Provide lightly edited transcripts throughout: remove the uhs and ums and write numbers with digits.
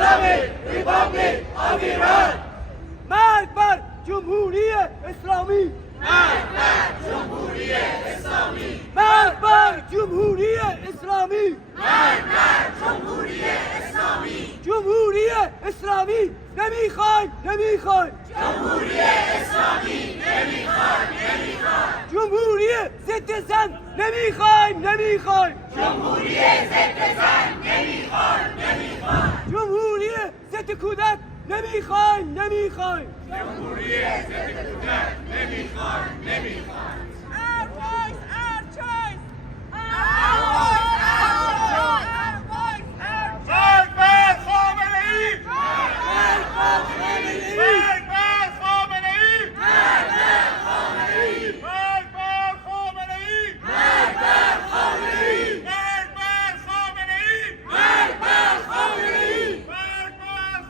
Islamic Republic of Iran. مرگ بر جمهوری اسلامی. مرگ بر جمهوری اسلامی. مرگ بر جمهوری اسلامی. مرگ بر جمهوری اسلامی. جمهوری اسلامی نمیخوایم نمیخوایم. جمهوری اسلامی نمیخوایم نمیخوایم. جمهوری ضد زن نمیخوایم نمیخوایم. جمهوری ضد زن نمیخوایم نمیخوایم. جمهوری ضد کودک نمیخوایم نمیخوایم. جمهوری ضد کودک نمیخوایم نمیخوایم. Our voice, our choice. Our voice, our choice. Our voice, our choice. مرگ بر خامنه‌ای. مرگ بر خامنه‌ای. مرگ بر خامنه‌ای. مرگ بر خامنه‌ای. مرگ بر خامنه‌ای. مرگ بر خامنه‌ای. مرگ بر خامنه‌ای. مرگ بر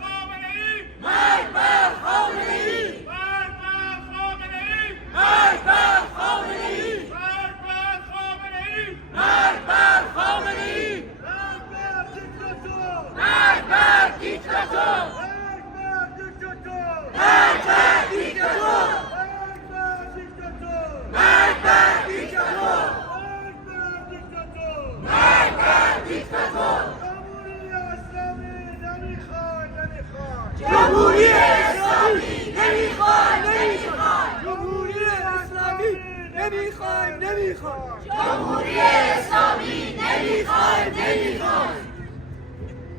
خامنه‌ای. مرگ بر خامنه‌ای. مرگ بر خامنه‌ای. مرگ بر خامنه‌ای. مرگ بر خامنه‌ای. مرگ بر خامنه‌ای. مرگ بر خامنه‌ای. مرگ بر دیکتاتور. مرگ بر دیکتاتور. مرگ بر دیکتاتور. مرگ بر دیکتاتور. مرگ بر مرگ بر دیکتاتور. دیکتاتور. مرگ مرگ بر دیکتاتور. بر دیکتاتور. جمهوری اسلامی نمیخوایم نمیخوایم. جمهوری اسلامی نمیخوایم نمیخوایم. جمهوری اسلامی نمیخوایم نمیخوایم.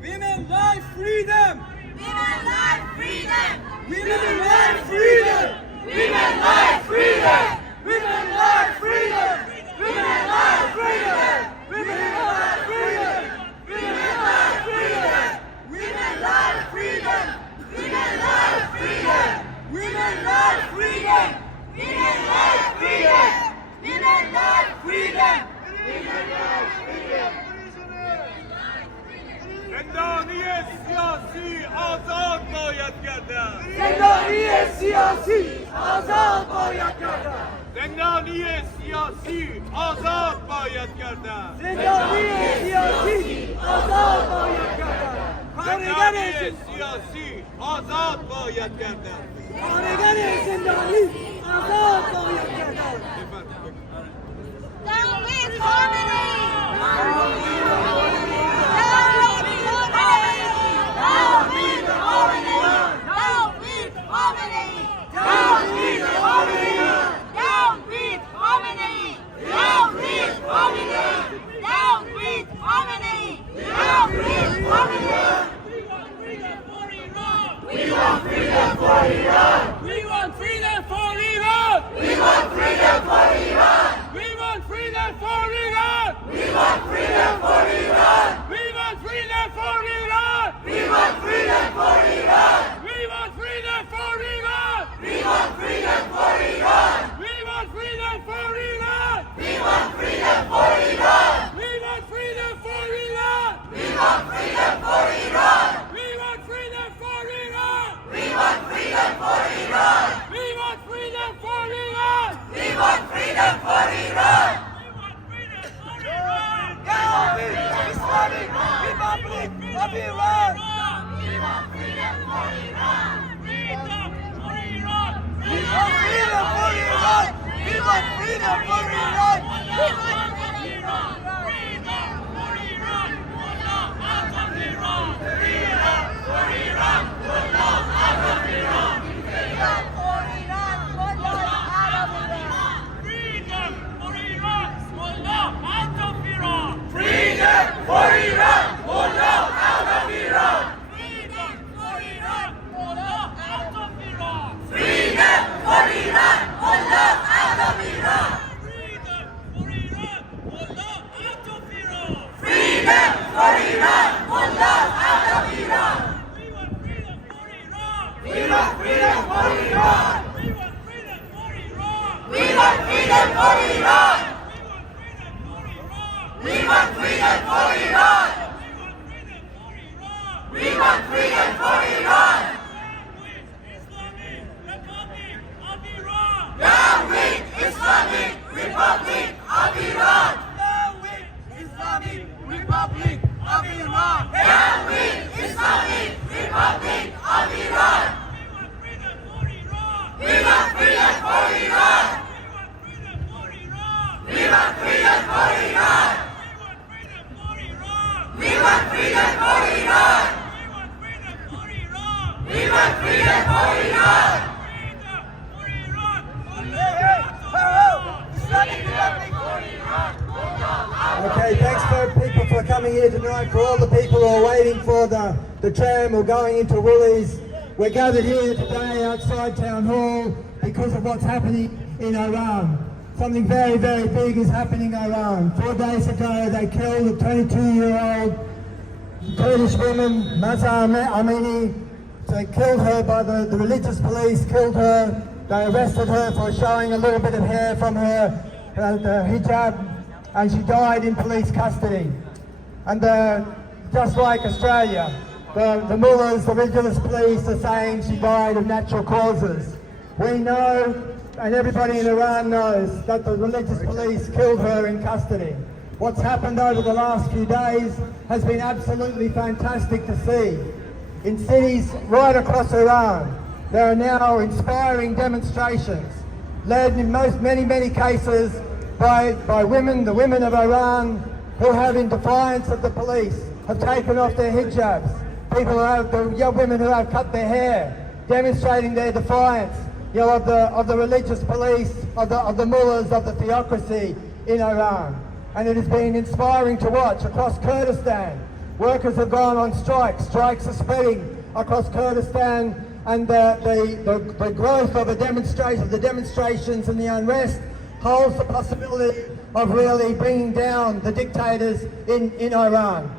Women like freedom. Women like freedom. Women like freedom. Women like freedom. Women like freedom. Women like freedom. Women like freedom. Women like freedom. Women like freedom. Women like freedom. Women like freedom. Women like freedom. Women like freedom. زندانی سیاسی آزاد باید گردد. زندانی سیاسی آزاد باید گردد. زندانی سیاسی آزاد باید گردد. زندانی سیاسی آزاد باید گردد. کارگر زندانی سیاسی آزاد باید گردد. کارگر زندانی آزاد باید گردد. Down with Khomeini. Down with Khomeini. Down with Khomeini. Down with Khomeini. Down with Khomeini. Down with Khomeini. Down with Khomeini. Down with Khomeini. Down with Khomeini. We want freedom for Iran. We want freedom for Iran. We want freedom for Iran. We want freedom for Iran. We want freedom for Iran. We want freedom for Iran. We want freedom for Iran. We want freedom for Iran. We want freedom for Iran. We want freedom for Iran. We want freedom for Iran. We want freedom for Iran. We want freedom for Iran. We want freedom for Iran. We want freedom for Iran. We want freedom for Iran. We want freedom for Iran. Down with Islamic Republic of Iran. We want freedom for Iran. Freedom for Iran. We want freedom for Iran. We want freedom for Iran. We want Iran. Freedom for Iran. Allah out of Iran. Freedom for Iran. Allah out of Iran. Freedom for Iran. Allah out of Iran. Freedom for Iran. Allah out of Iran. Freedom for Iran. Allah out of Iran. Freedom for Iran. Allah out of Iran. Freedom for Iran. Allah out of Iran. Freedom for Iran. Allah out of Iran. Freedom for Iran. Allah out of Iran. We want freedom for Iran. We want freedom for Iran. We want freedom for Iran. We want freedom for Iran. We want freedom for Iran. We want freedom for Iran. Down with Islamic Republic of Iran. Down with Islamic Republic of Iran. Down with Islamic Republic of Iran. Down with Islamic Republic of Iran! We want freedom for Iran! We want freedom for Iran! We want freedom for Iran! We want freedom for Iran! Okay, thanks for people for coming here tonight, for all the people who are waiting for the tram or going into Woolies. We're gathered here today outside Town Hall because of what's happening in Iran. Something very, very big is happening in Iran. 4 days ago they killed a 22-year-old Kurdish woman, Mahsa Amini. They killed her by the religious police, killed her. They arrested her for showing a little bit of hair from her hijab, and she died in police custody. And just like Australia, the mullahs, the religious police are saying she died of natural causes. We know, and everybody in Iran knows, that the religious police killed her in custody. What's happened over the last few days has been absolutely fantastic to see. In cities right across Iran, there are now inspiring demonstrations, led in many cases by women, the women of Iran, who have, in defiance of the police, have taken off their hijabs. People who have, the young women who have cut their hair, demonstrating their defiance, of the religious police, of the mullahs, of the theocracy in Iran. And it has been inspiring to watch across Kurdistan. Workers have gone on strikes. Strikes are spreading across Kurdistan, and the growth of the demonstrations and the unrest holds the possibility of really bringing down the dictators in Iran.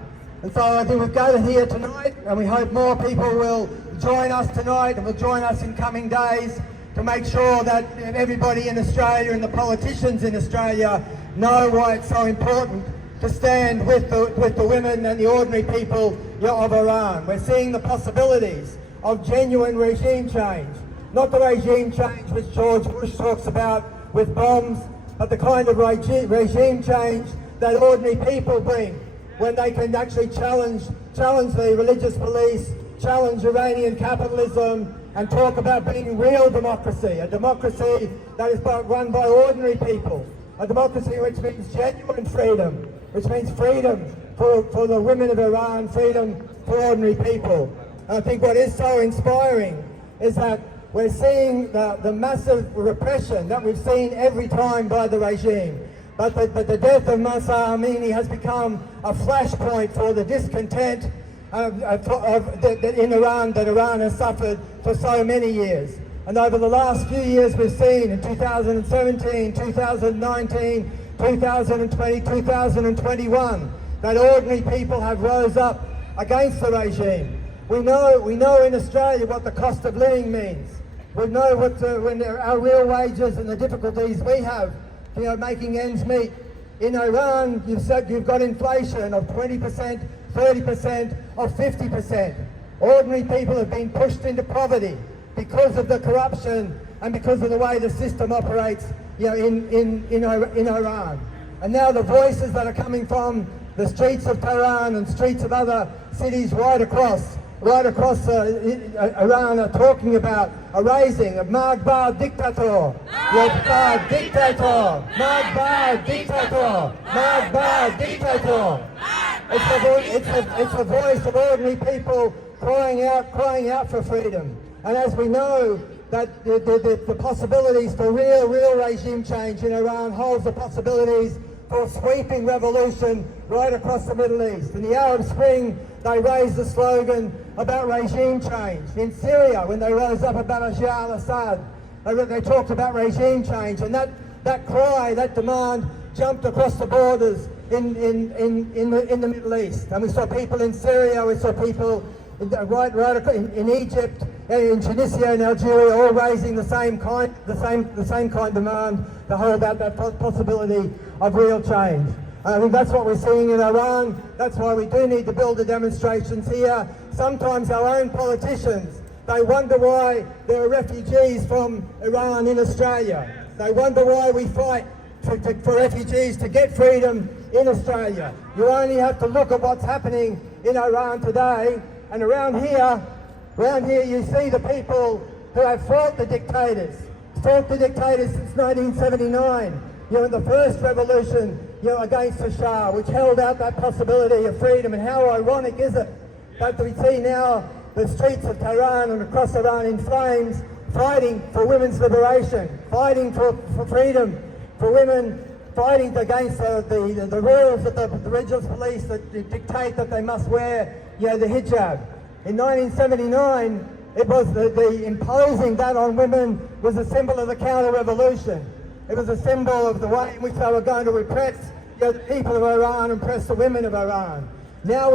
And so I think we've gathered here tonight, and we hope more people will join us tonight and will join us in coming days to make sure that everybody in Australia and the politicians in Australia know why it's so important to stand with the women and the ordinary people of Iran. We're seeing the possibilities of genuine regime change, not the regime change which George Bush talks about with bombs, but the kind of regime change that ordinary people bring when they can actually challenge the religious police, challenge Iranian capitalism, and talk about being real democracy, a democracy that is run by ordinary people, a democracy which means genuine freedom, which means freedom for the women of Iran, freedom for ordinary people. And I think what is so inspiring is that we're seeing the massive repression that we've seen every time by the regime. But the death of Mahsa Amini has become a flashpoint for the discontent in Iran that Iran has suffered for so many years. And over the last few years we've seen in 2017, 2019, 2020, 2021, that ordinary people have rose up against the regime. We know in Australia what the cost of living means. We know when our real wages and the difficulties we have, making ends meet. In Iran, you've got inflation of 20%, 30%, or 50%. Ordinary people have been pushed into poverty because of the corruption and because of the way the system operates, in Iran. And now the voices that are coming from the streets of Tehran and streets of other cities right across Iran are talking about a raising of Magbar dictator, Magbar dictator, Magbar dictator, Magbar dictator. It's a voice of ordinary people crying out for freedom. And as we know, that the possibilities for real regime change in Iran holds the possibilities for sweeping revolution right across the Middle East. In the Arab Spring, they raised the slogan about regime change. In Syria, when they rose up about Bashar al-Assad, they talked about regime change, and that cry, that demand, jumped across the borders in the Middle East. And we saw people in Syria, we saw people in Egypt, in Tunisia, and Algeria, all raising the same kind of demand to hold out that possibility of real change. I think that's what we're seeing in Iran. That's why we do need to build the demonstrations here. Sometimes our own politicians, they wonder why there are refugees from Iran in Australia. They wonder why we fight for refugees to get freedom in Australia. You only have to look at what's happening in Iran today, and around here, Around here you see the people who have fought the dictators since 1979. You know, in the first revolution, you know, against the Shah, which held out that possibility of freedom. And how ironic is it that we see now the streets of Tehran and across Iran in flames, fighting for women's liberation, fighting for freedom for women, fighting against the rules of the religious police that dictate that they must wear, you know, the hijab. In 1979, it was the imposing that on women was a symbol of the counter-revolution. It was a symbol of the way in which they were going to repress, you know, the people of Iran and oppress the women of Iran. Now